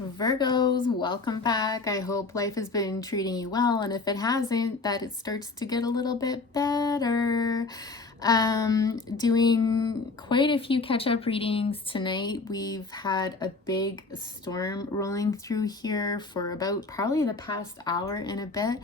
Virgos, welcome back. I hope life has been treating you well, and if it hasn't, that it starts to get a little bit better. Doing quite a few catch-up readings tonight. We've had a big storm rolling through here for about probably the past hour and a bit.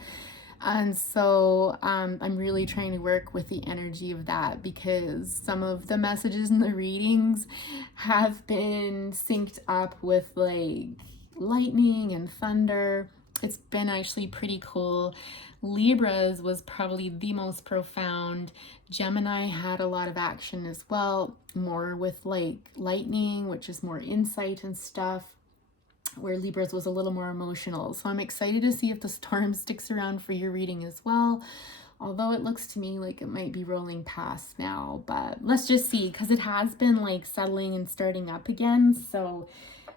And so I'm really trying to work with the energy of that because some of the messages in the readings have been synced up with like lightning and thunder. It's been actually pretty cool. Libras was probably the most profound. Gemini had a lot of action as well, more with like lightning, which is more insight and stuff, where Libras was a little more emotional. So I'm excited to see if the storm sticks around for your reading as well. Although it looks to me like it might be rolling past now, but let's just see, because it has been like settling and starting up again. So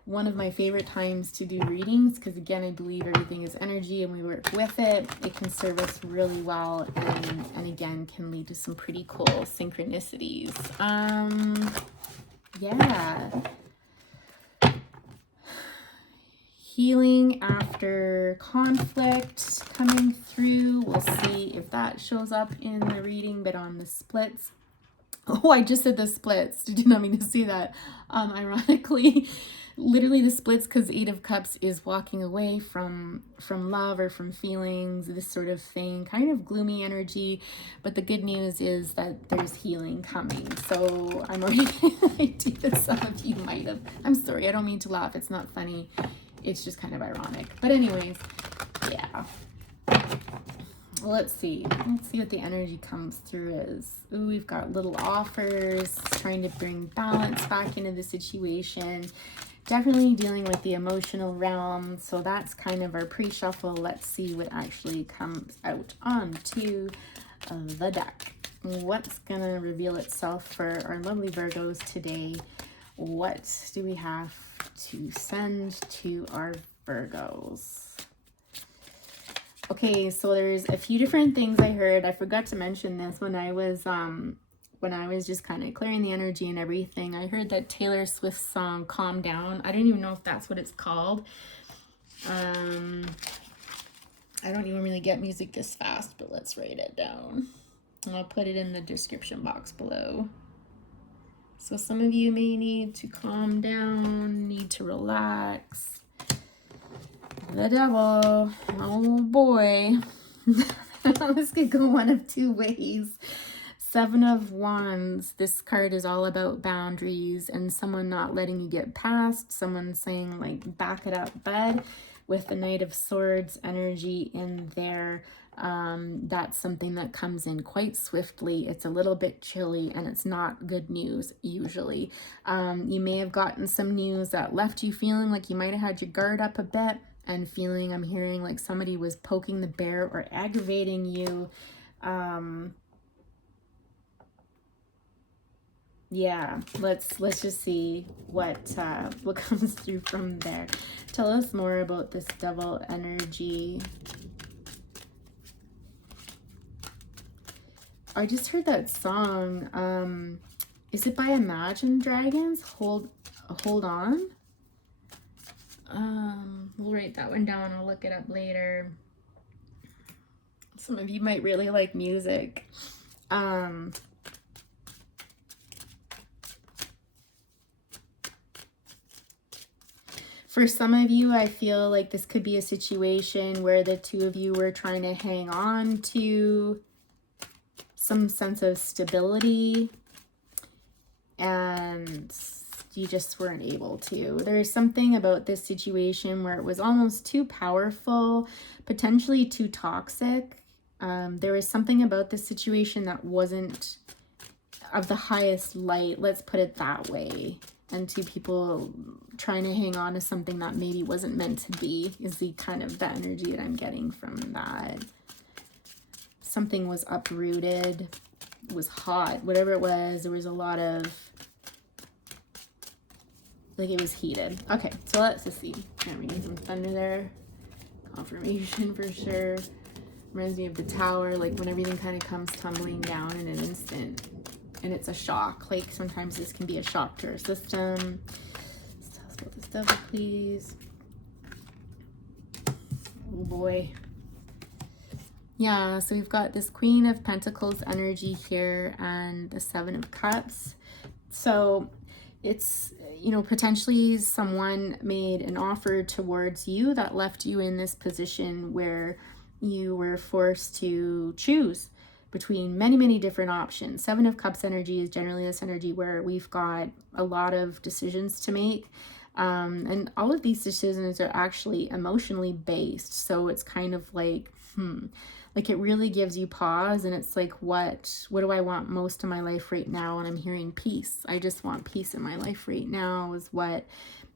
one of my favorite times to do readings, because again, I believe everything is energy and we work with it. It can serve us really well, and again, can lead to some pretty cool synchronicities. Yeah. Healing after conflict coming through. We'll see if that shows up in the reading, but on the splits. Oh, I just said the splits. Did you not mean to see that? Ironically, literally the splits, because Eight of Cups is walking away from love or from feelings, this sort of thing, kind of gloomy energy. But the good news is that there's healing coming. So I'm already getting the idea that some of you might have. I'm sorry, I don't mean to laugh. It's not funny. It's just kind of ironic. But anyways, yeah. Let's see what the energy comes through is. Ooh, we've got little offers, trying to bring balance back into the situation. Definitely dealing with the emotional realm. So that's kind of our pre-shuffle. Let's see what actually comes out onto the deck. What's gonna reveal itself for our lovely Virgos today? What do we have to send to our Virgos? Okay, so there's a few different things I heard. I forgot to mention this when I was just kind of clearing the energy and everything. I heard that Taylor Swift's song Calm Down. I don't even know if that's what it's called. I don't even really get music this fast, but let's write it down. And I'll put it in the description box below. So some of you may need to calm down, need to relax. The devil, oh boy. This could go one of two ways. Seven of Wands, this card is all about boundaries and someone not letting you get past, someone saying like back it up, bud. With the Knight of Swords energy in there, that's something that comes in quite swiftly. It's a little bit chilly and it's not good news usually. You may have gotten some news that left you feeling like you might have had your guard up a bit, and feeling, I'm hearing like somebody was poking the bear or aggravating you. Yeah, let's just see what comes through from there. Tell us more about this devil energy. I just heard that song. Is it by Imagine Dragons? Hold on. We'll write that one down. I'll look it up later. Some of you might really like music. For some of you, I feel like this could be a situation where the two of you were trying to hang on to some sense of stability and you just weren't able to. There's something about this situation where it was almost too powerful, potentially too toxic. There was something about this situation that wasn't of the highest light, let's put it that way. And two people trying to hang on to something that maybe wasn't meant to be is the kind of the energy that I'm getting from that. Something was uprooted, it was hot, whatever it was, there was a lot of, like it was heated. Okay, so let's just see. I'm reading some thunder there. Confirmation for sure. Reminds me of the tower, like when everything kind of comes tumbling down in an instant. And it's a shock. Like sometimes this can be a shock to our system. Let's tell us about this devil, please. boy. Yeah, so we've got this Queen of Pentacles energy here and the Seven of Cups. So it's, you know, potentially someone made an offer towards you that left you in this position where you were forced to choose between many, many different options. Seven of Cups energy is generally this energy where we've got a lot of decisions to make. And all of these decisions are actually emotionally based. So it's kind of like, like it really gives you pause, and it's like, what do I want most in my life right now? And I'm hearing peace. I just want peace in my life right now is what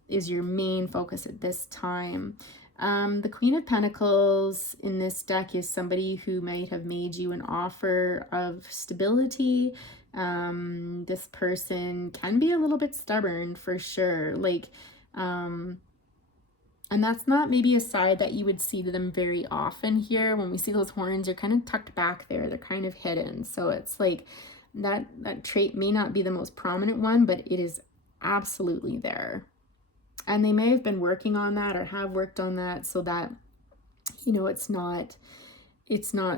is your main focus at this time. The Queen of Pentacles in this deck is somebody who might have made you an offer of stability. This person can be a little bit stubborn for sure. Like, and that's not maybe a side that you would see to them very often here. When we see those horns, they're kind of tucked back there. They're kind of hidden. So it's like that trait may not be the most prominent one, but it is absolutely there. And they may have been working on that or have worked on that so that, you know, it's not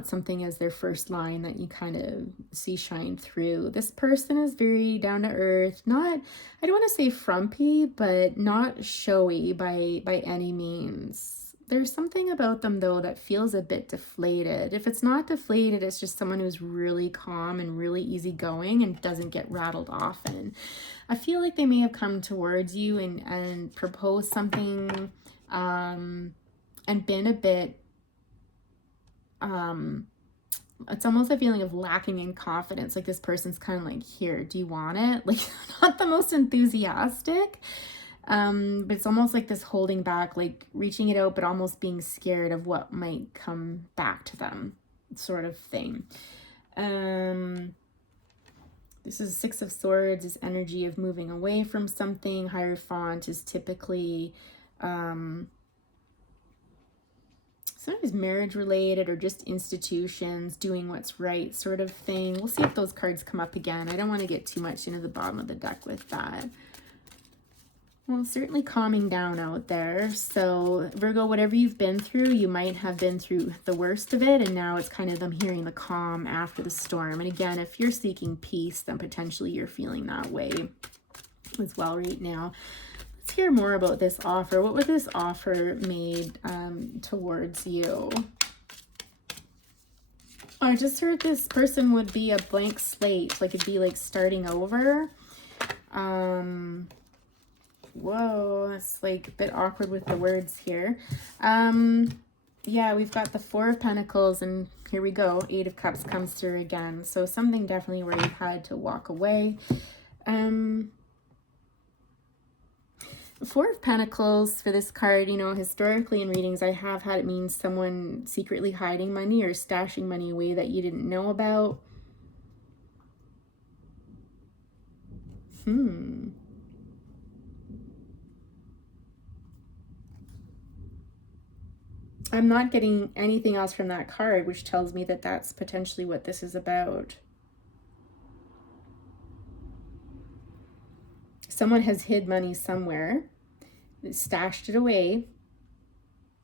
something as their first line that you kind of see shine through. This person is very down to earth, not, I don't want to say frumpy, but not showy by any means. There's something about them though that feels a bit deflated. If it's not deflated, it's just someone who's really calm and really easygoing and doesn't get rattled often. I feel like they may have come towards you and proposed something and been a bit it's almost a feeling of lacking in confidence. Like this person's kind of like, here, do you want it? Like not the most enthusiastic, but it's almost like this holding back, like reaching it out, but almost being scared of what might come back to them sort of thing. This is Six of Swords, is energy of moving away from something. Hierophant is typically, sometimes marriage related or just institutions, doing what's right sort of thing. We'll see if those cards come up again. I don't want to get too much into the bottom of the deck with that. Well, certainly calming down out there. So Virgo, whatever you've been through, you might have been through the worst of it, and now it's kind of them hearing the calm after the storm. And again, if you're seeking peace, then potentially you're feeling that way as well right now. Let's hear more about this offer. What was this offer made towards you? I just heard this person would be a blank slate, like it'd be like starting over. Whoa, that's like a bit awkward with the words here. Yeah, we've got the Four of Pentacles, and here we go. Eight of Cups comes through again. So something definitely where you've had to walk away. Four of Pentacles for this card, you know, historically in readings, I have had it mean someone secretly hiding money or stashing money away that you didn't know about. I'm not getting anything else from that card, which tells me that that's potentially what this is about. Someone has hid money somewhere, stashed it away,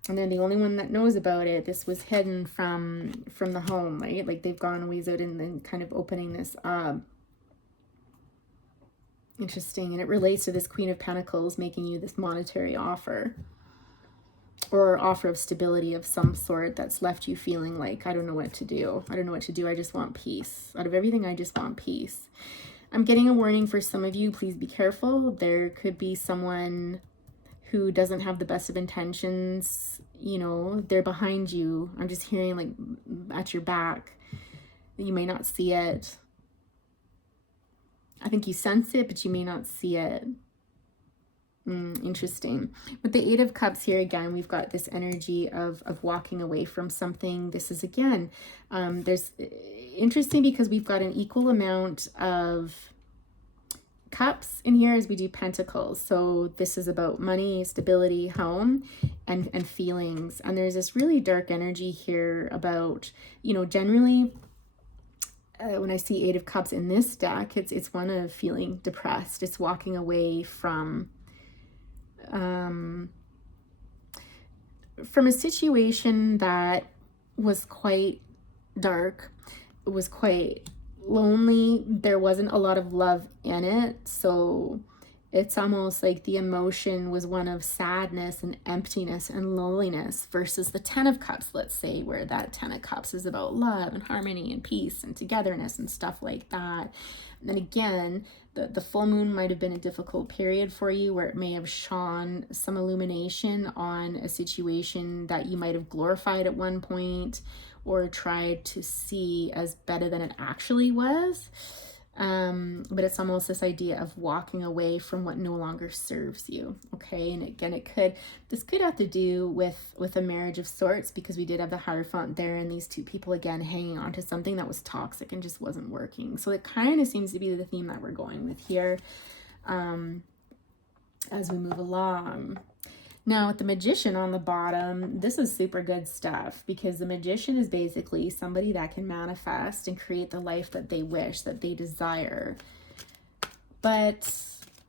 and then the only one that knows about it, this was hidden from the home, right? Like they've gone ways out and then kind of opening this up. Interesting. And it relates to this Queen of Pentacles making you this monetary offer or offer of stability of some sort that's left you feeling like, I don't know what to do. I don't know what to do. I just want peace. Out of everything, I just want peace. I'm getting a warning for some of you. Please be careful. There could be someone who doesn't have the best of intentions. You know, they're behind you. I'm just hearing like at your back. You may not see it. I think you sense it, but you may not see it. Interesting. With the Eight of Cups here again, we've got this energy of walking away from something. This is again, there's interesting because we've got an equal amount of cups in here as we do pentacles. So this is about money, stability, home, and feelings. And there's this really dark energy here about, you know, generally when I see Eight of Cups in this deck, it's one of feeling depressed. It's walking away from from a situation that was quite dark, it was quite lonely, there wasn't a lot of love in it. So it's almost like the emotion was one of sadness and emptiness and loneliness versus the 10 of Cups, let's say, where that 10 of Cups is about love and harmony and peace and togetherness and stuff like that. And then again, the full moon might have been a difficult period for you, where it may have shone some illumination on a situation that you might have glorified at one point or tried to see as better than it actually was. But it's almost this idea of walking away from what no longer serves you. Okay. And again, this could have to do with a marriage of sorts, because we did have the Hierophant there and these two people again hanging on to something that was toxic and just wasn't working. So it kind of seems to be the theme that we're going with here, as we move along. Now, with the Magician on the bottom, this is super good stuff, because the Magician is basically somebody that can manifest and create the life that they wish, that they desire. But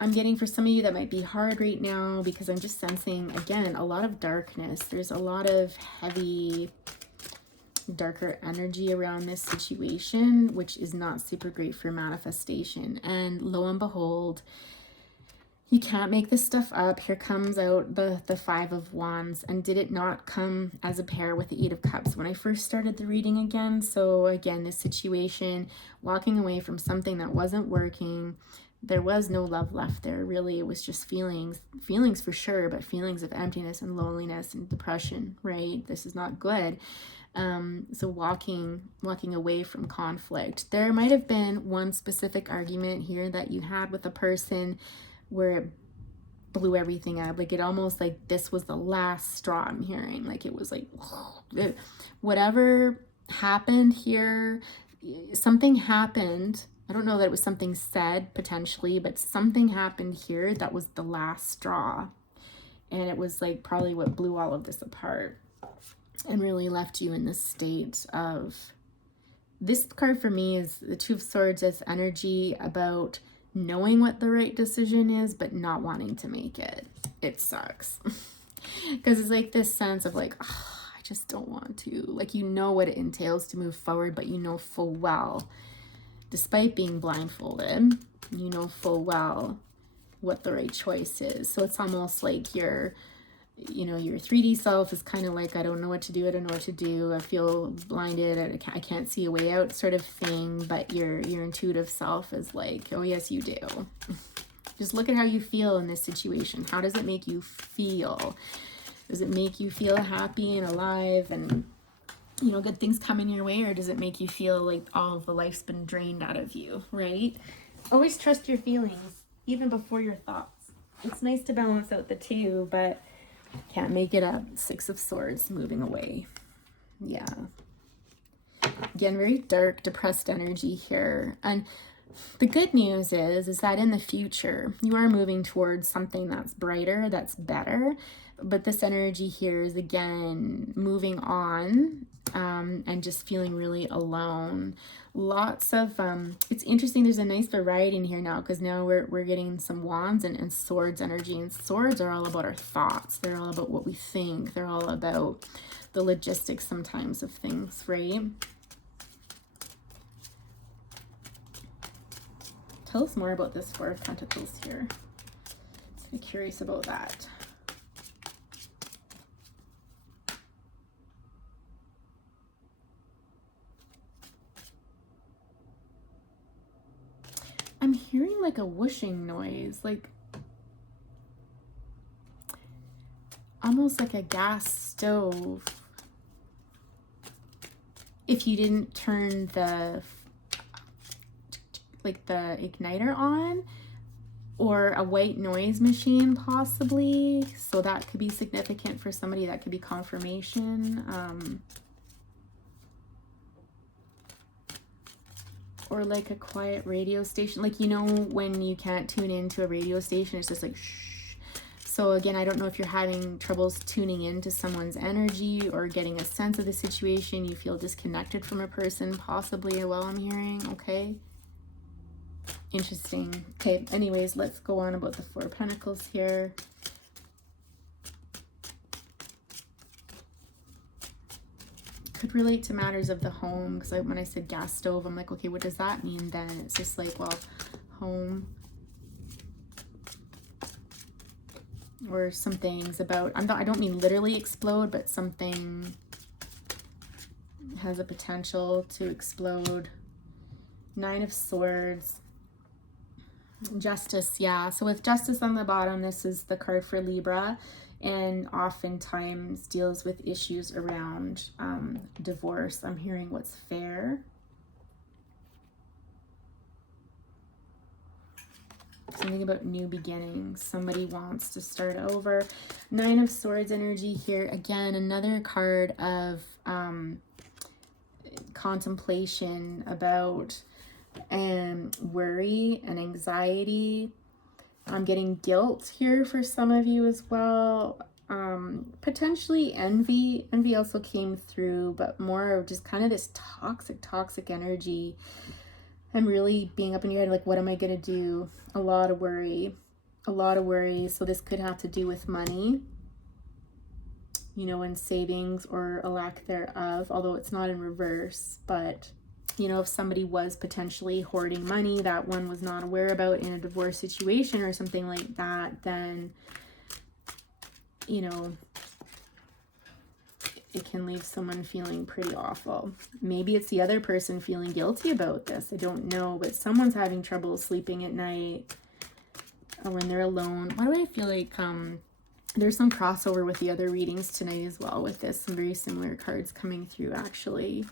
I'm getting, for some of you, that might be hard right now, because I'm just sensing, again, a lot of darkness. There's a lot of heavy, darker energy around this situation, which is not super great for manifestation. And lo and behold, you can't make this stuff up. Here comes out the Five of Wands. And did it not come as a pair with the Eight of Cups when I first started the reading again? So again, this situation, walking away from something that wasn't working. There was no love left there, really. It was just feelings for sure, but feelings of emptiness and loneliness and depression, right? This is not good. So walking away from conflict. There might have been one specific argument here that you had with a person where it blew everything up. Like, it almost like this was the last straw I'm hearing. Like, it was like, whatever happened here, something happened. I don't know that it was something said potentially, but something happened here that was the last straw. And it was like probably what blew all of this apart and really left you in this state of, this card for me is the Two of Swords as energy about knowing what the right decision is, but not wanting to make it. It sucks. Because it's like this sense of like, oh, I just don't want to. Like, you know what it entails to move forward, but you know full well, despite being blindfolded, you know full well what the right choice is. So it's almost like your 3D self is kind of like, I don't know what to do. I don't know what to do. I feel blinded. I can't see a way out, sort of thing. But your intuitive self is like, oh, yes, you do. Just look at how you feel in this situation. How does it make you feel? Does it make you feel happy and alive and, good things coming your way? Or does it make you feel like all of the life's been drained out of you, right? Always trust your feelings, even before your thoughts. It's nice to balance out the two, but can't make it up. Six of Swords, moving away. Yeah. Again, very dark, depressed energy here. And the good news is that in the future, you are moving towards something that's brighter, that's better. But this energy here is, again, moving on and just feeling really alone. Lots of, it's interesting, there's a nice variety in here now, because now we're getting some Wands and Swords energy. And Swords are all about our thoughts. They're all about what we think. They're all about the logistics sometimes of things, right? Tell us more about this Four of Pentacles here. I'm curious about that. I'm hearing like a whooshing noise, like almost like a gas stove. If you didn't turn the igniter on, or a white noise machine possibly. So that could be significant for somebody. That could be confirmation. Or like a quiet radio station, like, when you can't tune into a radio station, it's just like shh. So again, I don't know if you're having troubles tuning into someone's energy or getting a sense of the situation. You feel disconnected from a person, possibly, well, I'm hearing. Okay, interesting. Okay, anyways, let's go on about the Four of Pentacles here. Could relate to matters of the home, because when I said gas stove, I'm like, okay, what does that mean then? It's just like, well, home, or some things about, I don't mean literally explode, but something has a potential to explode. Nine of Swords, Justice, yeah. So with Justice on the bottom, this is the card for Libra, and oftentimes deals with issues around divorce. I'm hearing what's fair. Something about new beginnings. Somebody wants to start over. Nine of Swords energy here. Again, another card of contemplation about worry and anxiety. I'm getting guilt here for some of you as well. Potentially envy. Envy also came through, but more of just kind of this toxic energy. And really being up in your head, like, what am I going to do? A lot of worry. So this could have to do with money, you know, and savings or a lack thereof, although it's not in reverse. But, you know, if somebody was potentially hoarding money that one was not aware about in a divorce situation or something like that, then, you know, it can leave someone feeling pretty awful. Maybe it's the other person feeling guilty about this. I don't know, but someone's having trouble sleeping at night or when they're alone. Why do I feel like there's some crossover with the other readings tonight as well with this? Some very similar cards coming through, actually.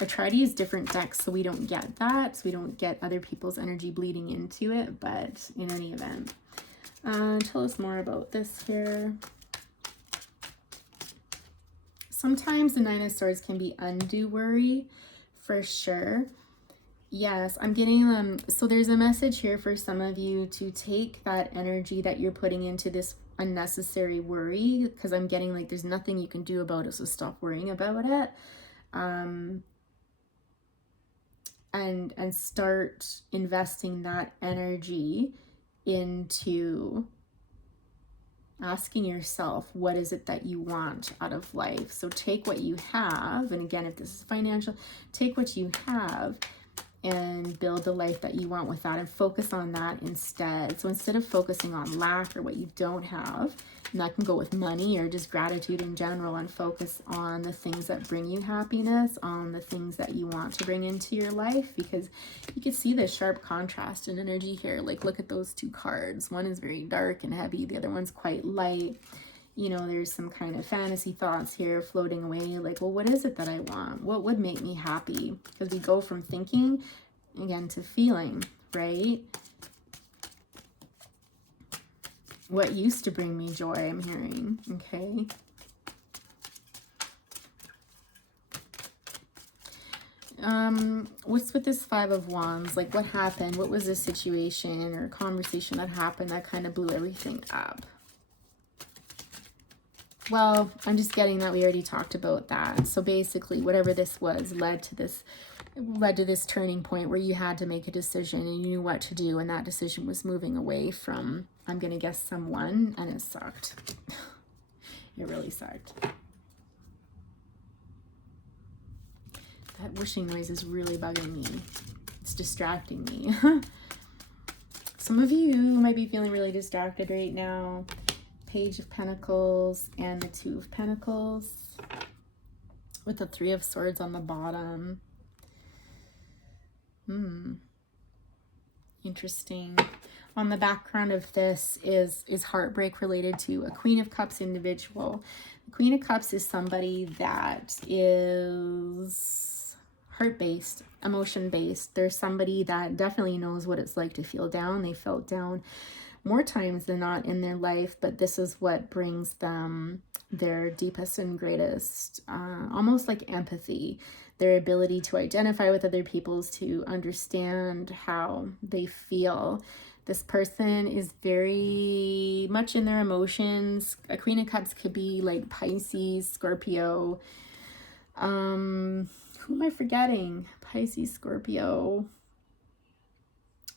I try to use different decks so we don't get that, so we don't get other people's energy bleeding into it, but in any event. Tell us more about this here. Sometimes the Nine of Swords can be undue worry, for sure. Yes, I'm getting so there's a message here for some of you to take that energy that you're putting into this unnecessary worry, because I'm getting like there's nothing you can do about it, so stop worrying about it. And start investing that energy into asking yourself, what is it that you want out of life? So take what you have, and again, if this is financial, take what you have and build the life that you want with that, and focus on that instead. So instead of focusing on lack or what you don't have, and that can go with money or just gratitude in general, and focus on the things that bring you happiness, on the things that you want to bring into your life, because you can see the sharp contrast in energy here. Like, look at those two cards. One is very dark and heavy, the other one's quite light. You know, there's some kind of fantasy thoughts here floating away, like, well, what is it that I want? What would make me happy? Because we go from thinking, again, to feeling, right? What used to bring me joy, I'm hearing, okay? What's with this Five of Wands? Like, what happened? What was the situation or conversation that happened that kind of blew everything up? Well, I'm just getting that we already talked about that. So basically, whatever this was led to this turning point where you had to make a decision and you knew what to do, and that decision was moving away from, I'm gonna guess, someone, and it sucked. It really sucked. That whooshing noise is really bugging me. It's distracting me. Some of you might be feeling really distracted right now. Page of Pentacles and the Two of Pentacles with the Three of Swords on the bottom. Interesting. On the background of this is heartbreak related to a Queen of Cups individual. The Queen of Cups is somebody that is heart-based, emotion-based. There's somebody that definitely knows what it's like to feel down. They felt down more times than not in their life, but this is what brings them their deepest and greatest, almost like empathy, their ability to identify with other people's, to understand how they feel. This person is very much in their emotions. A Queen of Cups could be like Pisces, Scorpio. Who am I forgetting? Pisces, Scorpio.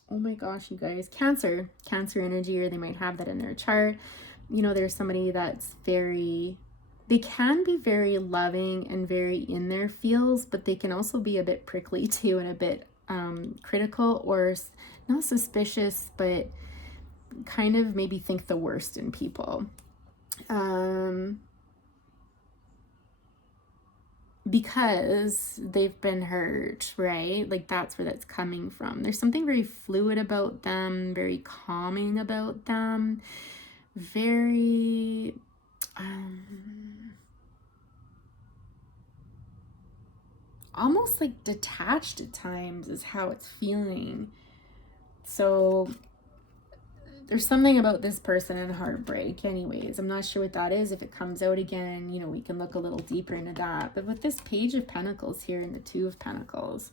Oh my gosh, you guys. Cancer energy, or they might have that in their chart. You know, there's somebody that's very They can be very loving and very in their feels, but they can also be a bit prickly too, and a bit critical, or not suspicious, but kind of maybe think the worst in people. Because they've been hurt, right? Like that's where that's coming from. There's something very fluid about them, very calming about them, very almost like detached at times is how it's feeling. So there's something about this person and heartbreak anyways. I'm not sure what that is. If it comes out again, you know, we can look a little deeper into that. But with this Page of Pentacles here and the Two of Pentacles,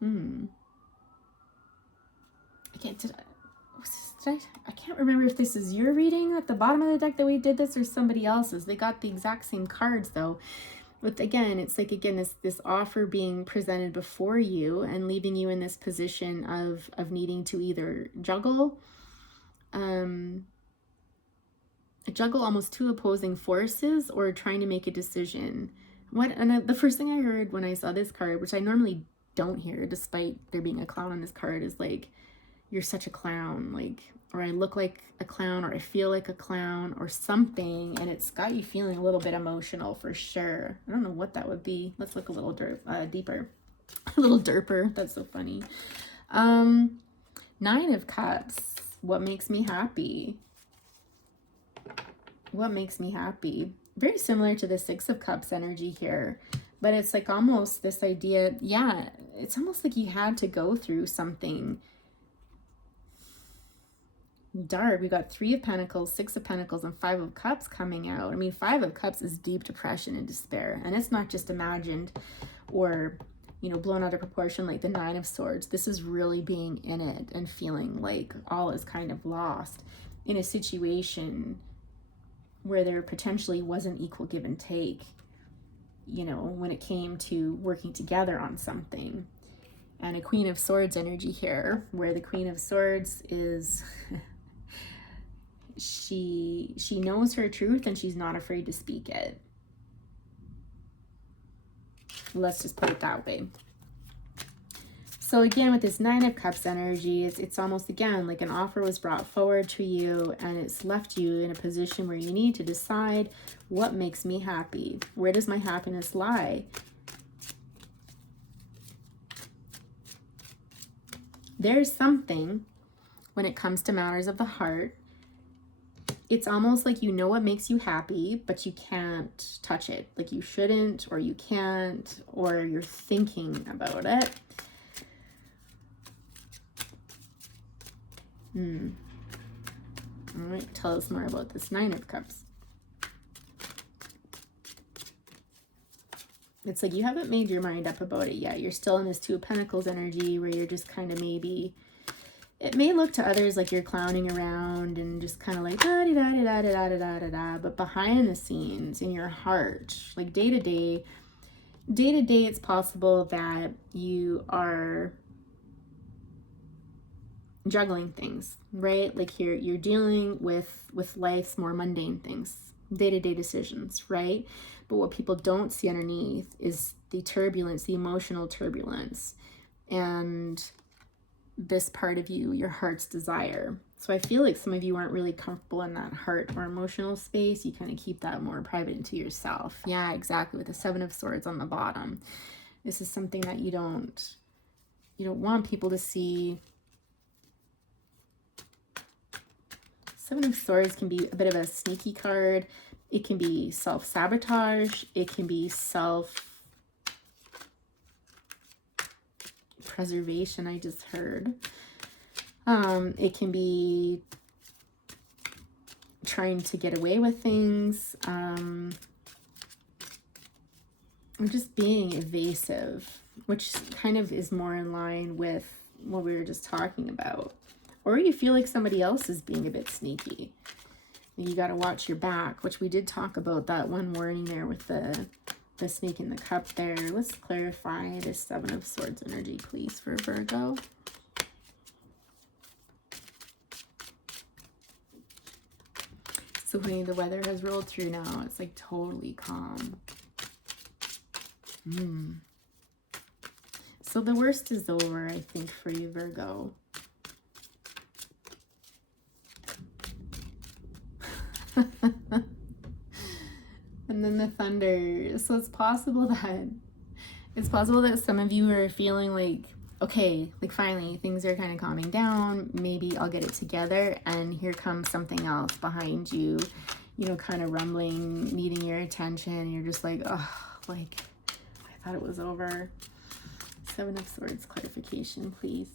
I can't remember if this is your reading at the bottom of the deck that we did this, or somebody else's. They got the exact same cards though. But again, it's like, again, this offer being presented before you and leaving you in this position of needing to either juggle almost two opposing forces, or trying to make a decision. The first thing I heard when I saw this card, which I normally don't hear despite there being a clown on this card, is like, you're such a clown, like, or I look like a clown, or I feel like a clown, or something. And it's got you feeling a little bit emotional for sure. I don't know what that would be. Let's look a little deeper. A little derper. That's so funny. Nine of Cups. What makes me happy? What makes me happy? Very similar to the Six of Cups energy here. But it's like almost this idea, yeah, it's almost like you had to go through something dark. We got Three of Pentacles, Six of Pentacles, and Five of Cups coming out. I mean, Five of Cups is deep depression and despair. And it's not just imagined or, you know, blown out of proportion like the Nine of Swords. This is really being in it and feeling like all is kind of lost in a situation where there potentially wasn't equal give and take, you know, when it came to working together on something. And a Queen of Swords energy here, where the Queen of Swords is she knows her truth and she's not afraid to speak it. Let's just put it that way. So again, with this Nine of Cups energy, it's almost, again, like an offer was brought forward to you and it's left you in a position where you need to decide, what makes me happy? Where does my happiness lie? There's something when it comes to matters of the heart. It's almost like you know what makes you happy, but you can't touch it. Like you shouldn't, or you can't, or you're thinking about it. All right, tell us more about this Nine of Cups. It's like you haven't made your mind up about it yet. You're still in this Two of Pentacles energy where you're just kind of maybe, it may look to others like you're clowning around and just kind of like da da da da da da da da da, but behind the scenes in your heart, like day to day, it's possible that you are juggling things, right? Like you're dealing with life's more mundane things, day-to-day decisions, right? But what people don't see underneath is the turbulence, the emotional turbulence, and this part of you, your heart's desire. So I feel like some of you aren't really comfortable in that heart or emotional space. You kind of keep that more private into yourself. Yeah, exactly. With the Seven of Swords on the bottom, this is something that you don't want people to see. Seven of Swords can be a bit of a sneaky card. It can be self-sabotage. It can be self-preservation, I just heard. It can be trying to get away with things. Or just being evasive, which kind of is more in line with what we were just talking about. Or you feel like somebody else is being a bit sneaky. You got to watch your back, which we did talk about that one warning there with the snake in the cup there. Let's clarify this Seven of Swords energy, please, for Virgo. So funny, the weather has rolled through now. It's like totally calm. So the worst is over, I think, for you, Virgo. And then the thunder. So it's possible that some of you are feeling like, okay, like finally things are kind of calming down. Maybe I'll get it together. And here comes something else behind you, you know, kind of rumbling, needing your attention. And you're just like, oh, like I thought it was over. Seven of Swords, clarification, please.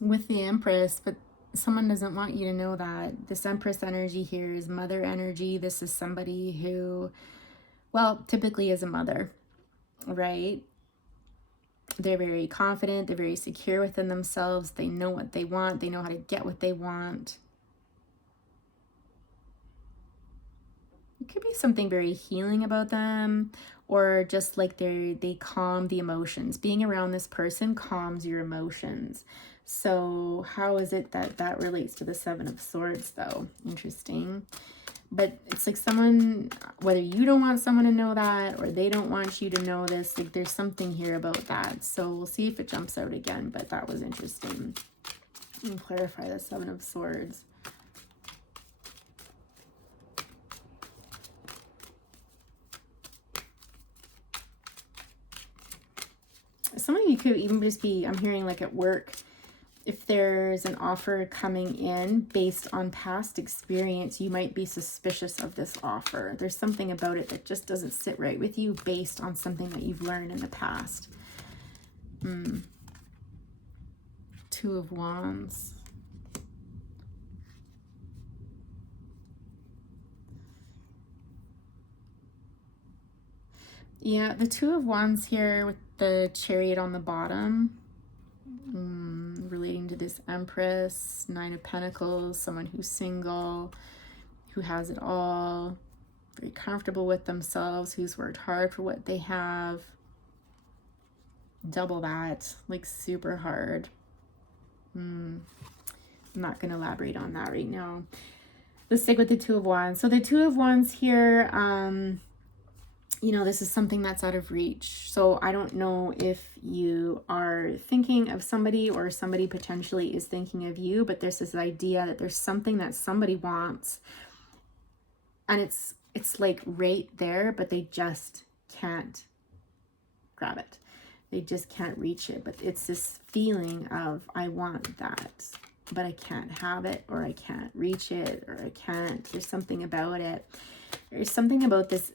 With the Empress, but someone doesn't want you to know that. This Empress energy here is mother energy. This is somebody who, well, typically is a mother, right? They're very confident. They're very secure within themselves. They know what they want. They know how to get what they want. It could be something very healing about them, or just like they calm the emotions. Being around this person calms your emotions. So how is it that that relates to the Seven of Swords, though? Interesting. But it's like someone, whether you don't want someone to know that or they don't want you to know this, like there's something here about that. So we'll see if it jumps out again, but that was interesting. And clarify the Seven of Swords. Some of you could even just be, I'm hearing like at work, if there's an offer coming in based on past experience, you might be suspicious of this offer. There's something about it that just doesn't sit right with you based on something that you've learned in the past. Two of Wands. Yeah, the Two of Wands here with the Chariot on the bottom. Relating to this Empress, Nine of Pentacles, someone who's single, who has it all, very comfortable with themselves, who's worked hard for what they have. Double that, like super hard. I'm not going to elaborate on that right now. Let's stick with the Two of Wands. So the Two of Wands here, you know, this is something that's out of reach. So I don't know if you are thinking of somebody or somebody potentially is thinking of you, but there's this idea that there's something that somebody wants and it's like right there, but they just can't grab it. They just can't reach it. But it's this feeling of, I want that, but I can't have it, or I can't reach it, or I can't. There's something about it. There's something about this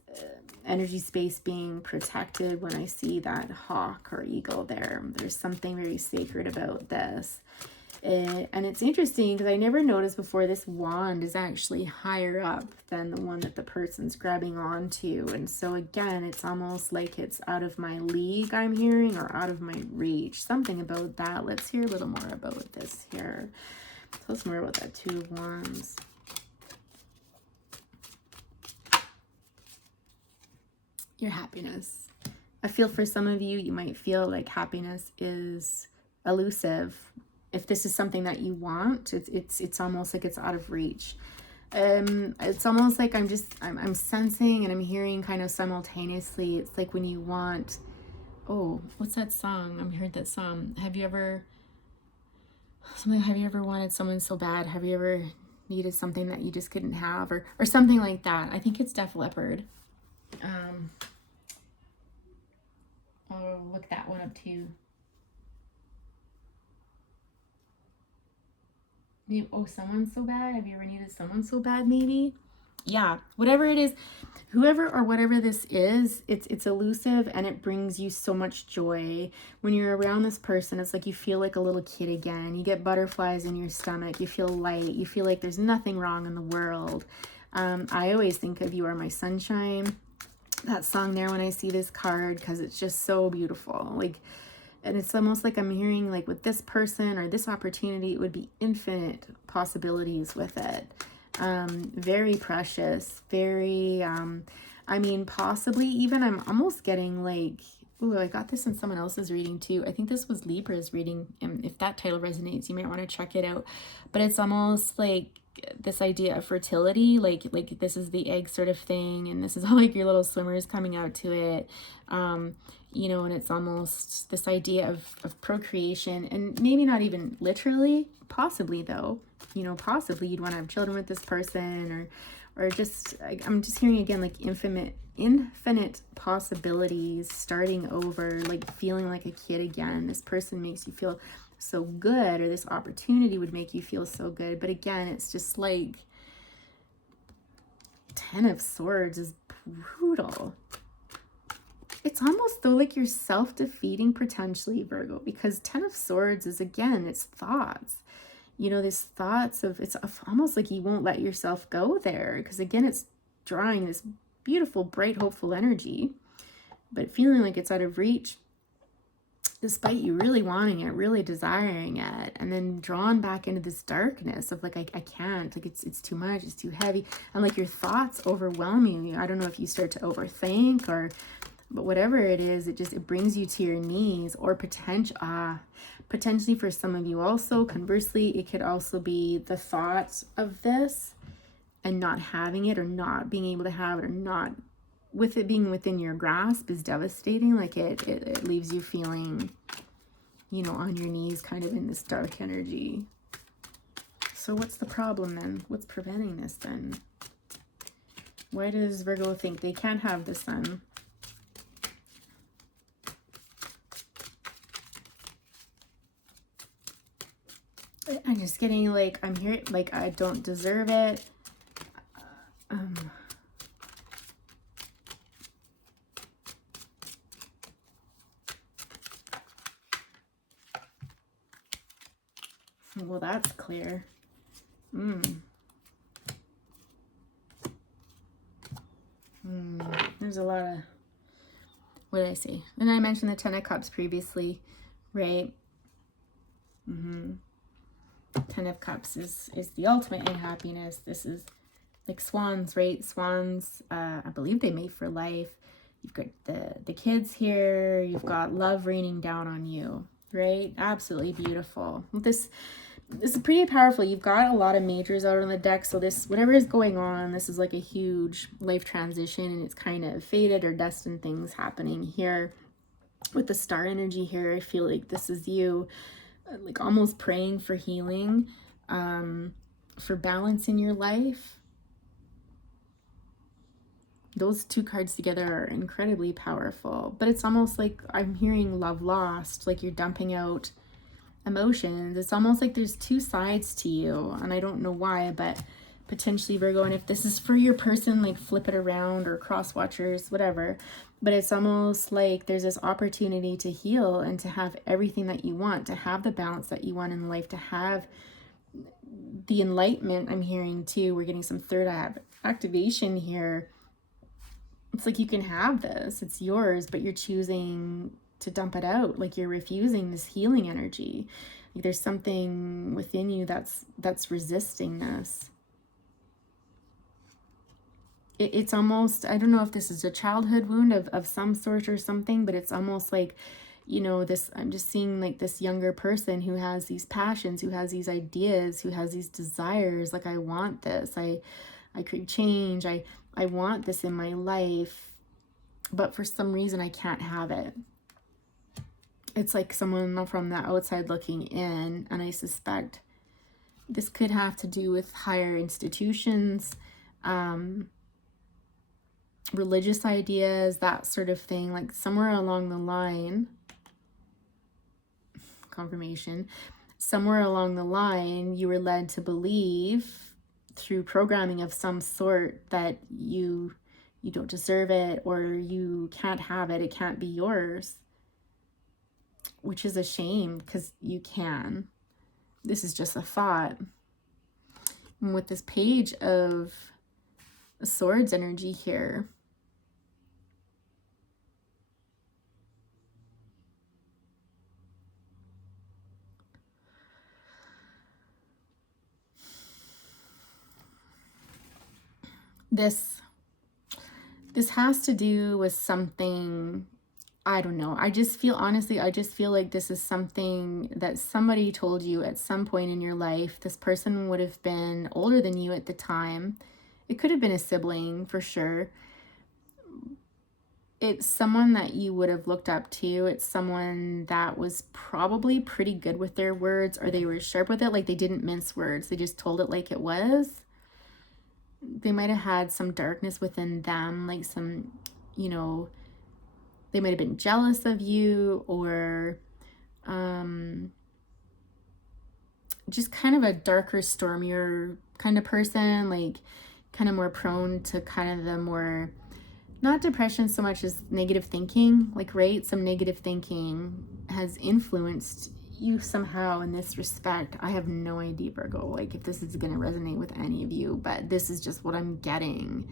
energy space being protected when I see that hawk or eagle there. There's something very sacred about this. And it's interesting because I never noticed before, this wand is actually higher up than the one that the person's grabbing onto. And so again, it's almost like it's out of my league, I'm hearing, or out of my reach. Something about that. Let's hear a little more about this here. Tell us more about that Two of Wands. Your happiness. I feel for some of you, you might feel like happiness is elusive. If this is something that you want, it's almost like it's out of reach. It's almost like I'm sensing and I'm hearing kind of simultaneously. It's like when you want, oh, what's that song? I've heard that song. Have you ever wanted someone so bad? Have you ever needed something that you just couldn't have, or something like that? I think it's Def Leppard. I'll look that one up too. Oh, someone so bad. Have you ever needed someone so bad? Maybe. Yeah, whatever it is, whoever or whatever this is, it's elusive and it brings you so much joy. When you're around this person, it's like you feel like a little kid again. You get butterflies in your stomach. You feel light. You feel like there's nothing wrong in the world. I always think of You Are My Sunshine, that song there, when I see this card, because it's just so beautiful. Like, and it's almost like I'm hearing, like, with this person or this opportunity, it would be infinite possibilities with it. Very precious, very, I mean, possibly even, I'm almost getting like, ooh, I got this in someone else's reading too. I think this was Libra's reading. And if that title resonates, you might want to check it out. But it's almost like this idea of fertility, like this is the egg sort of thing, and this is all like your little swimmers coming out to it. You know, and it's almost this idea of procreation, and maybe not even literally, possibly though, you know, possibly you'd want to have children with this person, or just, I'm just hearing again, like infinite possibilities, starting over, like feeling like a kid again. This person makes you feel so good, or this opportunity would make you feel so good. But again, it's just like Ten of Swords is brutal. It's almost though like you're self-defeating potentially, Virgo, because Ten of Swords is, again, it's thoughts. You know, this thoughts of, it's almost like you won't let yourself go there, because again, it's drawing this beautiful, bright, hopeful energy, but feeling like it's out of reach, despite you really wanting it, really desiring it, and then drawn back into this darkness of like, I can't, like it's too much, it's too heavy, and like your thoughts overwhelm you. I don't know if you start to overthink, or, but whatever it is, it brings you to your knees, or potentially for some of you also, conversely, it could also be the thought of this and not having it, or not being able to have it, or not, with it being within your grasp, is devastating. Like it leaves you feeling, you know, on your knees, kind of in this dark energy. So what's the problem then? What's preventing this then? Why does Virgo think they can't have the sun? I'm just getting like, I'm here, like I don't deserve it. Well, that's clear. There's a lot of, what did I say? And I mentioned the Ten of Cups previously, right? Ten of Cups is the ultimate in happiness. This is like swans, right? Swans, I believe they mate for life. You've got the kids here. You've got love raining down on you, right? Absolutely beautiful. This is pretty powerful. You've got a lot of majors out on the deck. So this, whatever is going on, this is like a huge life transition, and it's kind of fated or destined things happening here. With the star energy here, I feel like this is you, like almost praying for healing, for balance in your life. Those two cards together are incredibly powerful, but it's almost like I'm hearing love lost, like you're dumping out emotions. It's almost like there's two sides to you, and I don't know why, but potentially Virgo, and if this is for your person, like flip it around, or cross watchers, whatever, but it's almost like there's this opportunity to heal and to have everything that you want, to have the balance that you want in life, to have the enlightenment. I'm hearing too, we're getting some third activation here. It's like you can have this, it's yours, but you're choosing to dump it out. Like you're refusing this healing energy. Like there's something within you that's resisting this. It's almost, I don't know if this is a childhood wound of some sort or something, but it's almost like, you know, this, I'm just seeing like this younger person who has these passions, who has these ideas, who has these desires. Like, I want this, I could change, I want this in my life, but for some reason I can't have it. It's like someone from the outside looking in, and I suspect this could have to do with higher institutions, religious ideas, that sort of thing. Like somewhere along the line, confirmation, somewhere along the line, you were led to believe through programming of some sort that you don't deserve it, or you can't have it, it can't be yours, which is a shame, because you can. This is just a thought. And with this page of swords energy here, this This has to do with something, I don't know. Honestly, I just feel like this is something that somebody told you at some point in your life. This person would have been older than you at the time. It could have been a sibling for sure. It's someone that you would have looked up to. It's someone that was probably pretty good with their words, or they were sharp with it. Like, they didn't mince words. They just told it like it was. They might have had some darkness within them, like some, you know, they might have been jealous of you, or just kind of a darker, stormier kind of person, like kind of more prone to kind of the more, not depression so much as negative thinking, like, right? Some negative thinking has influenced you somehow in this respect. I have no idea, Virgo, like if this is going to resonate with any of you, but this is just what I'm getting.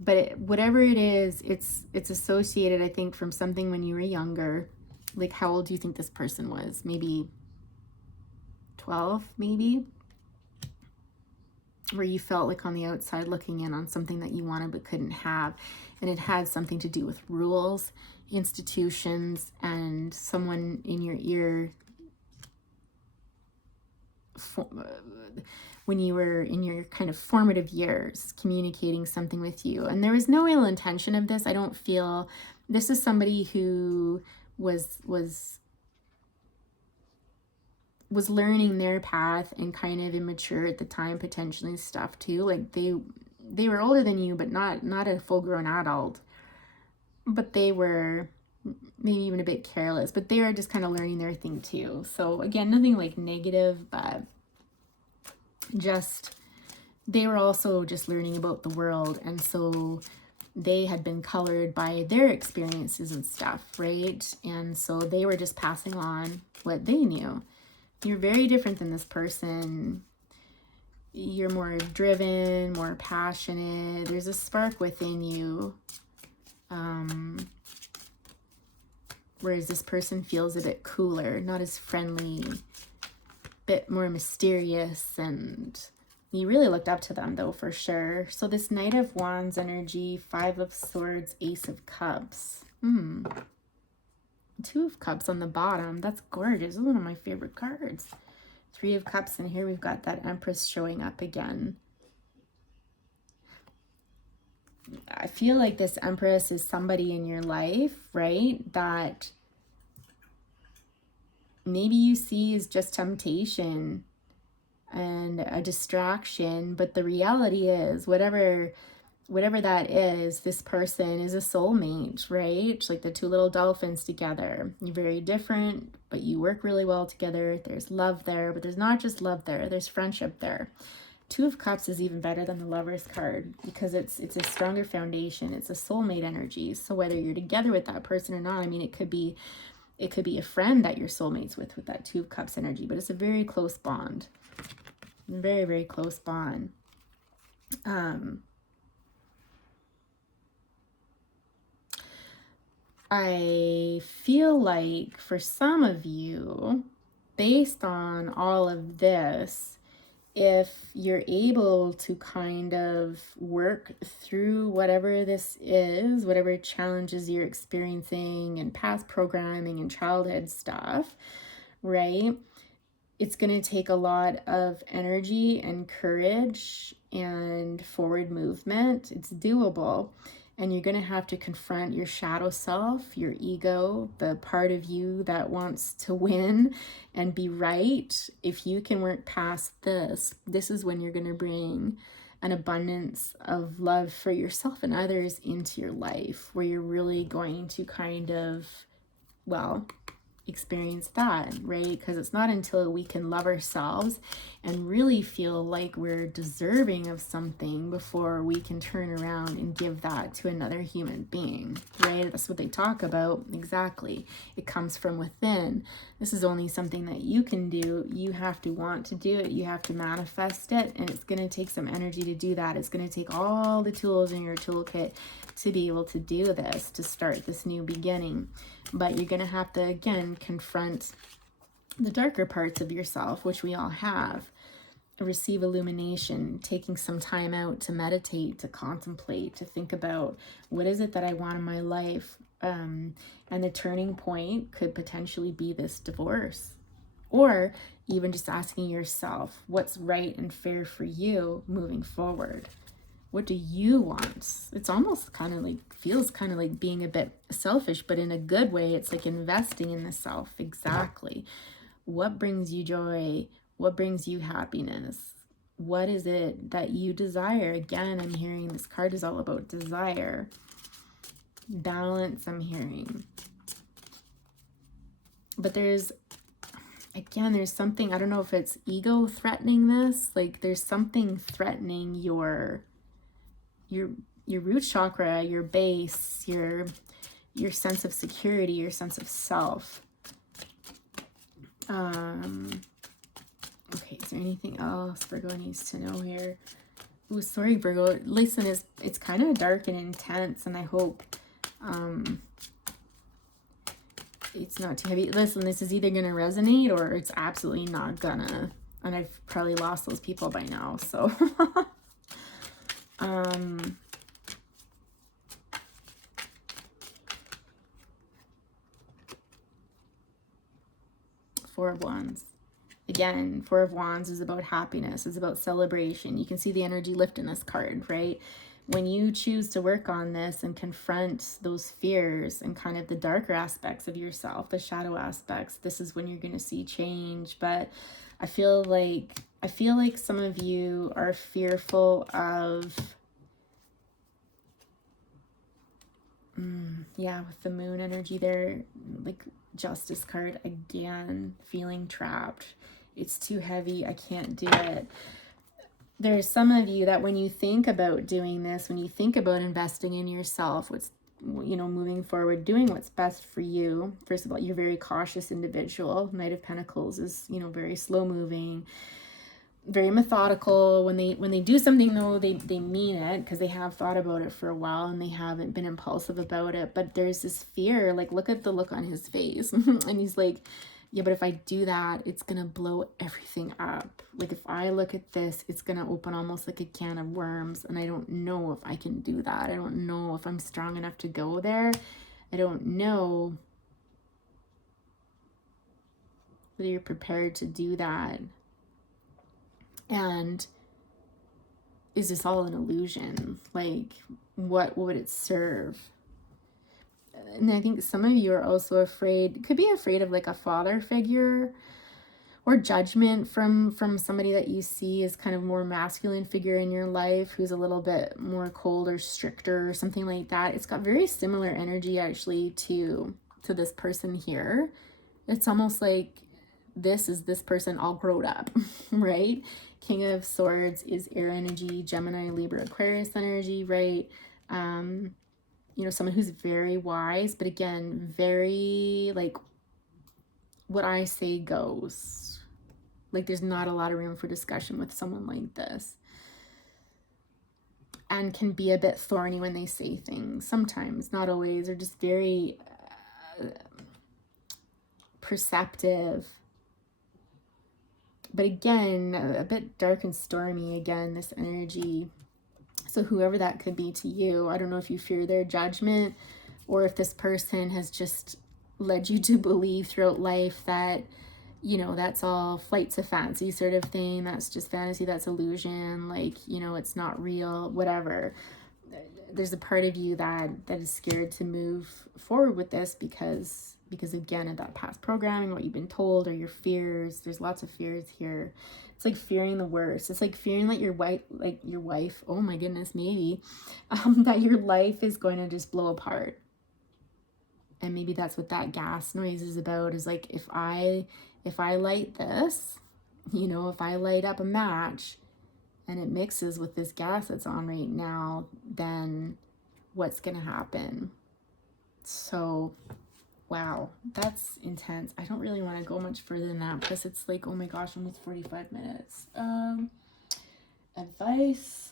But whatever it is, it's associated, I think, from something when you were younger. Like, how old do you think this person was? Maybe 12, maybe? Where you felt like on the outside looking in on something that you wanted but couldn't have. And it had something to do with rules, institutions, and someone in your ear when you were in your kind of formative years, communicating something with you. And there was no ill intention of this. I don't feel this is somebody who was learning their path and kind of immature at the time, potentially, stuff too. Like, they were older than you, but not a full-grown adult. But they were maybe even a bit careless, but they were just kind of learning their thing too. So again, nothing like negative, but just they were also just learning about the world, and so they had been colored by their experiences and stuff, right? And so they were just passing on what they knew. You're very different than this person. You're more driven, more passionate. There's a spark within you. Whereas this person feels a bit cooler, not as friendly, bit more mysterious, and you really looked up to them though, for sure. So this Knight of Wands energy, 5 of Swords, Ace of Cups. 2 of Cups on the bottom. That's gorgeous. This is one of my favorite cards. 3 of Cups, and here we've got that Empress showing up again. I feel like this Empress is somebody in your life, right, that maybe you see as just temptation and a distraction, but the reality is, whatever that is, this person is a soulmate, right? Like the 2 little dolphins together. You're very different, but you work really well together. There's love there, but there's not just love there. There's friendship there. 2 of Cups is even better than the Lover's card because it's a stronger foundation. It's a soulmate energy. So whether you're together with that person or not, I mean, it could be a friend that you're soulmates with that 2 of Cups energy, but it's a very close bond. Very, very close bond. I feel like for some of you, based on all of this, if you're able to kind of work through whatever this is, whatever challenges you're experiencing and past programming and childhood stuff, right? It's going to take a lot of energy and courage and forward movement. It's doable. And you're going to have to confront your shadow self, your ego, the part of you that wants to win and be right. If you can work past this is when you're going to bring an abundance of love for yourself and others into your life, where you're really going to kind of, well, experience that, right? Because it's not until we can love ourselves and really feel like we're deserving of something before we can turn around and give that to another human being, right? That's what they talk about. Exactly. It comes from within. This is only something that you can do. You have to want to do it. You have to manifest it, and it's going to take some energy to do that. It's going to take all the tools in your toolkit to be able to do this, to start this new beginning. But you're going to have to, again, confront the darker parts of yourself, which we all have. receive illumination, taking some time out to meditate, to contemplate, to think about what is it that I want in my life. And the turning point could potentially be this divorce, or even just asking yourself what's right and fair for you moving forward. What do you want? It's almost kind of like, feels kind of like being a bit selfish, but in a good way. It's like investing in the self. Exactly. What brings you joy? What brings you happiness? What is it that you desire? Again, I'm hearing this card is all about desire. Balance, I'm hearing. But there's something, I don't know if it's ego threatening this. Like there's something threatening your root chakra, your base, your sense of security, your sense of self. Okay, is there anything else Virgo needs to know here? Ooh, sorry, Virgo. Listen, it's kind of dark and intense, and I hope it's not too heavy. Listen, this is either going to resonate or it's absolutely not gonna. And I've probably lost those people by now, so. Four of Wands. Again, Four of Wands is about happiness, is about celebration. You can see the energy lift in this card, right? When you choose to work on this and confront those fears and kind of the darker aspects of yourself, the shadow aspects, this is when you're going to see change. But I feel like some of you are fearful of, yeah, with the moon energy there, like Justice card again, feeling trapped. It's too heavy. I can't do it. There's some of you that when you think about doing this, when you think about investing in yourself, what's, moving forward, doing what's best for you. First of all, you're a very cautious individual. Knight of Pentacles is, very slow moving, very methodical. When they do something, though, they mean it because they have thought about it for a while and they haven't been impulsive about it. But there's this fear, like look at the look on his face. And he's like, yeah, but if I do that, it's gonna blow everything up. Like if I look at this, it's gonna open almost like a can of worms, and I don't know if I can do that. I don't know if I'm strong enough to go there. I don't know whether you're prepared to do that. And is this all an illusion? Like, what would it serve? And I think some of you are also afraid, could be afraid of like a father figure or judgment from somebody that you see as kind of more masculine figure in your life who's a little bit more cold or stricter or something like that. It's got very similar energy actually to this person here. It's almost like this is this person all grown up, right? King of Swords is air energy, Gemini, Libra, Aquarius energy, right? Someone who's very wise, but again, very like what I say goes. Like there's not a lot of room for discussion with someone like this. And can be a bit thorny when they say things. Sometimes, not always, or just very perceptive. But again, a bit dark and stormy, again, this energy. So whoever that could be to you, I don't know if you fear their judgment or if this person has just led you to believe throughout life that, that's all flights of fancy sort of thing. That's just fantasy, that's illusion, like, it's not real, whatever. There's a part of you that is scared to move forward with this because again, of that past programming, what you've been told, or your fears. There's lots of fears here. It's like fearing the worst. It's like fearing that your wife, oh my goodness, maybe, that your life is going to just blow apart. And maybe that's what that gas noise is about, is like, if I light this, if I light up a match and it mixes with this gas that's on right now, then what's going to happen? So, wow, that's intense. I don't really want to go much further than that because it's like, oh my gosh, almost 45 minutes. Advice.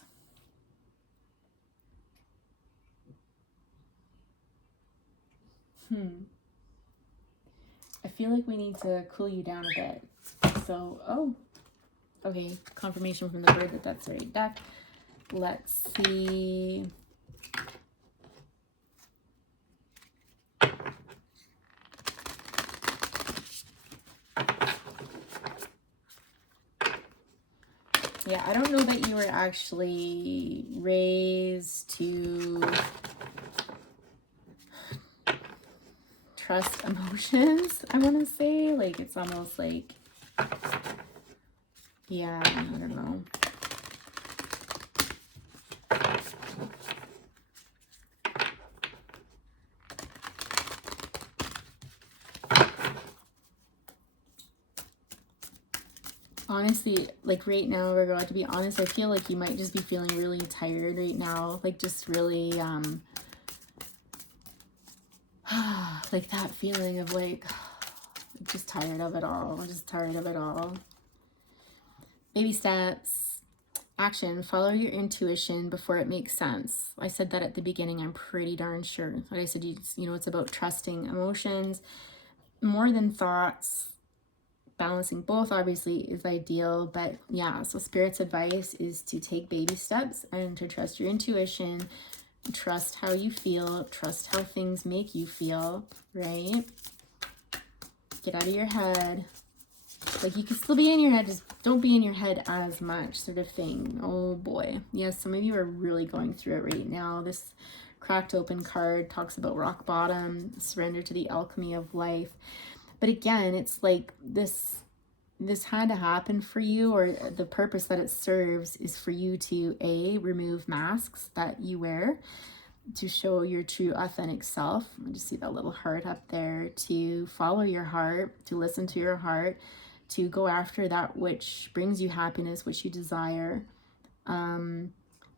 I feel like we need to cool you down a bit. So, Okay, confirmation from the bird that that's the right deck. Let's see. Yeah, I don't know that you were actually raised to trust emotions, I want to say. Like, it's almost like, yeah, I don't know. Honestly, like right now, Virgo, to be honest, I feel like you might just be feeling really tired right now. Like, just really, like that feeling of like, just tired of it all. I'm just tired of it all. Baby steps. Action. Follow your intuition before it makes sense. I said that at the beginning. I'm pretty darn sure. Like I said, you know, it's about trusting emotions more than thoughts. Balancing both obviously is ideal, but yeah, so Spirit's advice is to take baby steps and to trust your intuition, trust how you feel, trust how things make you feel, right? Get out of your head. Like, you can still be in your head, just don't be in your head as much, sort of thing. Oh boy. Yes, some of you are really going through it right now. This cracked open card talks about rock bottom, surrender to the alchemy of life. But again, it's like this had to happen for you, or the purpose that it serves is for you to remove masks that you wear to show your true authentic self. I just see that little heart up there. To follow your heart, to listen to your heart, to go after that which brings you happiness, which you desire.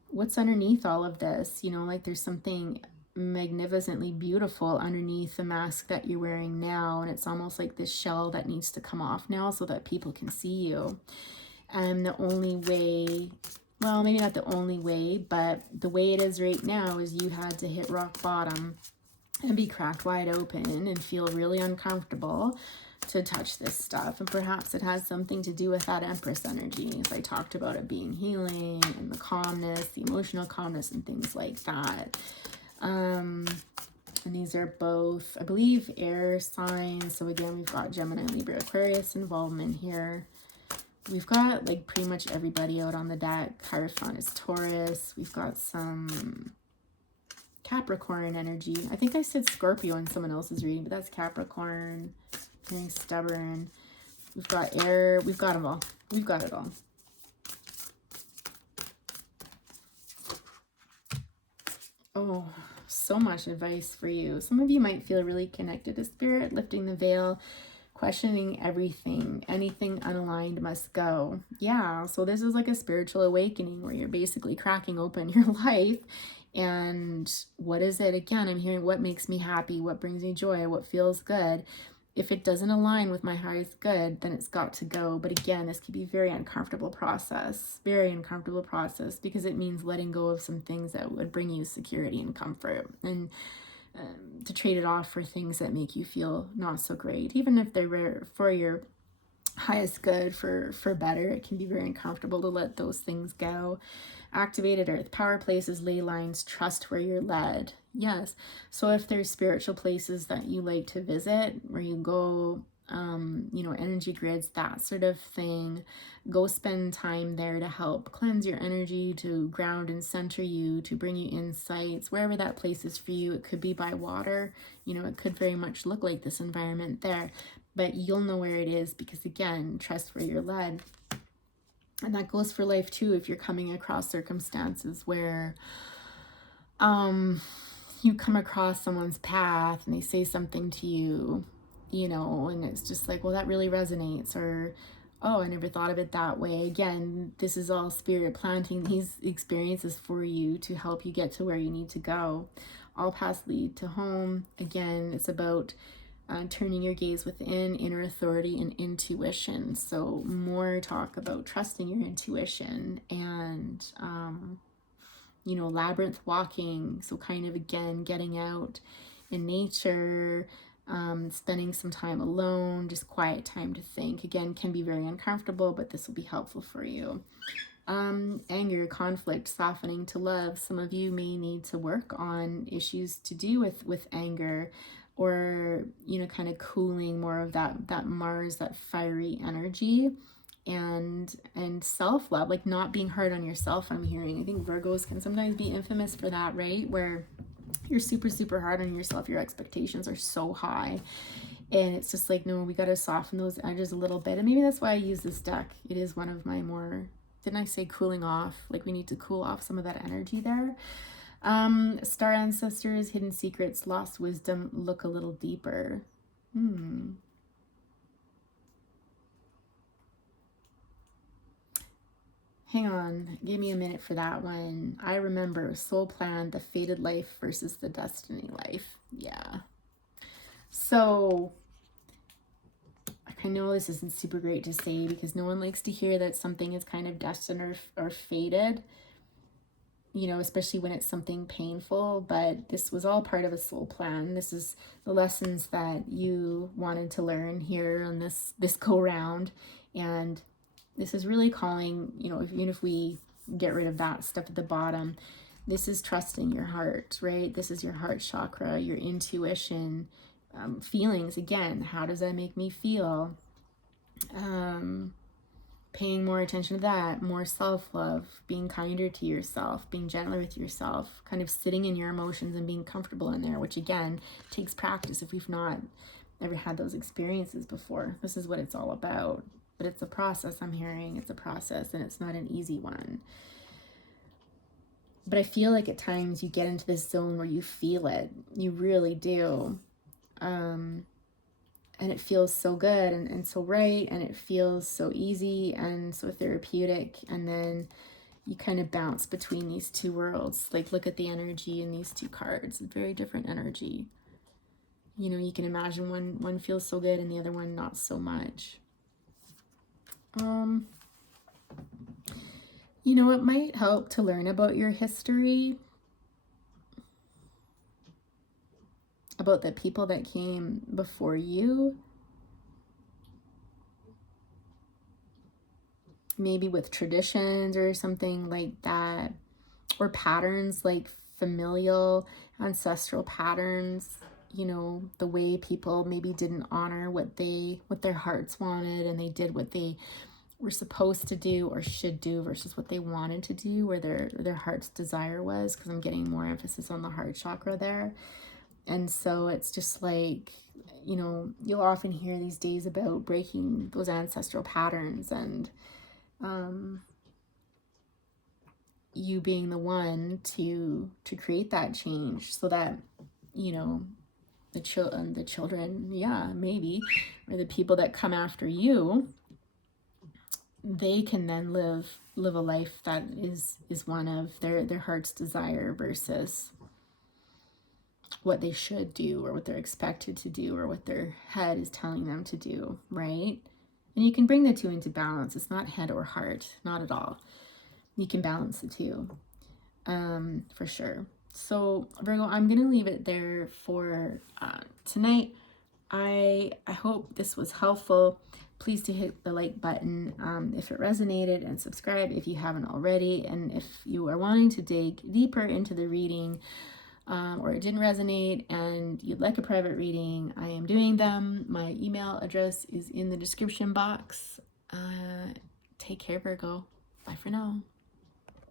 What's underneath all of this? You know, like, there's something magnificently beautiful underneath the mask that you're wearing now, and it's almost like this shell that needs to come off now so that people can see you. And the only way, well, maybe not the only way, but the way it is right now is you had to hit rock bottom and be cracked wide open and feel really uncomfortable to touch this stuff. And perhaps it has something to do with that Empress energy, as I talked about it being healing and the calmness, the emotional calmness and things like that. And these are both, I believe, air signs. So again, we've got Gemini, Libra, Aquarius involvement here. We've got like pretty much everybody out on the deck. Hierophant is Taurus. We've got some Capricorn energy. I think I said Scorpio in someone else's reading, but that's Capricorn. Very stubborn. We've got air. We've got them all. We've got it all. Oh, so much advice for you. Some of you might feel really connected to Spirit, lifting the veil, questioning everything. Anything unaligned must go. Yeah, so this is like a spiritual awakening where you're basically cracking open your life. And what is it? Again, I'm hearing what makes me happy, what brings me joy, what feels good. If it doesn't align with my highest good, then it's got to go. But again, this could be a very uncomfortable process, because it means letting go of some things that would bring you security and comfort, and to trade it off for things that make you feel not so great. Even if they're for your highest good, for better, it can be very uncomfortable to let those things go. Activated earth, power places, ley lines, trust where you're led. Yes. So if there's spiritual places that you like to visit, where you go, you know, energy grids, that sort of thing, go spend time there to help cleanse your energy, to ground and center you, to bring you insights, wherever that place is for you. It could be by water, you know, it could very much look like this environment there, but you'll know where it is, because again, trust where you're led. And that goes for life too. If you're coming across circumstances where you come across someone's path and they say something to you, you know, and it's just like, well, that really resonates, or, oh, I never thought of it that way. Again, this is all Spirit planting these experiences for you to help you get to where you need to go. All paths lead to home. Again, it's about turning your gaze within, inner authority, and intuition. So more talk about trusting your intuition and, you know, labyrinth walking. So kind of, again, getting out in nature, spending some time alone, just quiet time to think. Again, can be very uncomfortable, but this will be helpful for you. Anger, conflict, softening to love. Some of you may need to work on issues to do with anger, or, you know, kind of cooling more of that Mars, that fiery energy, and self-love, like not being hard on yourself. I'm hearing, I think Virgos can sometimes be infamous for that, right? Where you're super hard on yourself, your expectations are so high, and it's just like, no, we got to soften those edges a little bit. And maybe that's why I use this deck. It is one of my more, didn't I say cooling off? Like we need to cool off some of that energy there. Star ancestors, hidden secrets, lost wisdom, look a little deeper. Hang on, give me a minute for that one. I remember soul plan, the fated life versus the destiny life. Yeah. So I know this isn't super great to say because no one likes to hear that something is kind of destined or fated, you know, especially when it's something painful. But this was all part of a soul plan. This is the lessons that you wanted to learn here on this go round. And this is really calling, you know, even if we get rid of that stuff at the bottom, this is trusting your heart, right? This is your heart chakra, your intuition, feelings. Again, how does that make me feel? Paying more attention to that, more self-love, being kinder to yourself, being gentler with yourself, kind of sitting in your emotions and being comfortable in there, which again takes practice if we've not ever had those experiences before. This is what it's all about. But it's a process, I'm hearing. It's a process, and it's not an easy one. But I feel like at times you get into this zone where you feel it. You really do. And it feels so good and so right, and it feels so easy and so therapeutic. And then you kind of bounce between these two worlds. Like, look at the energy in these two cards. It's very different energy. You know, you can imagine one feels so good and the other one not so much. You know, it might help to learn about your history, about the people that came before you, maybe with traditions or something like that, or patterns like familial, ancestral patterns, you know, the way people maybe didn't honor what their hearts wanted, and they did what they were supposed to do or should do versus what they wanted to do, where their heart's desire was, because I'm getting more emphasis on the heart chakra there. And so it's just like, you know, you'll often hear these days about breaking those ancestral patterns, and you being the one to create that change, so that, you know, the children, yeah, maybe, or the people that come after you, they can then live a life that is one of their heart's desire versus what they should do or what they're expected to do or what their head is telling them to do, right? And you can bring the two into balance. It's not head or heart, not at all. You can balance the two, for sure. So Virgo, I'm gonna leave it there for tonight. I hope this was helpful. Please do hit the like button if it resonated, and subscribe if you haven't already. And if you are wanting to dig deeper into the reading, or it didn't resonate and you'd like a private reading, I am doing them. My email address is in the description box. Take care, Virgo. Bye for now.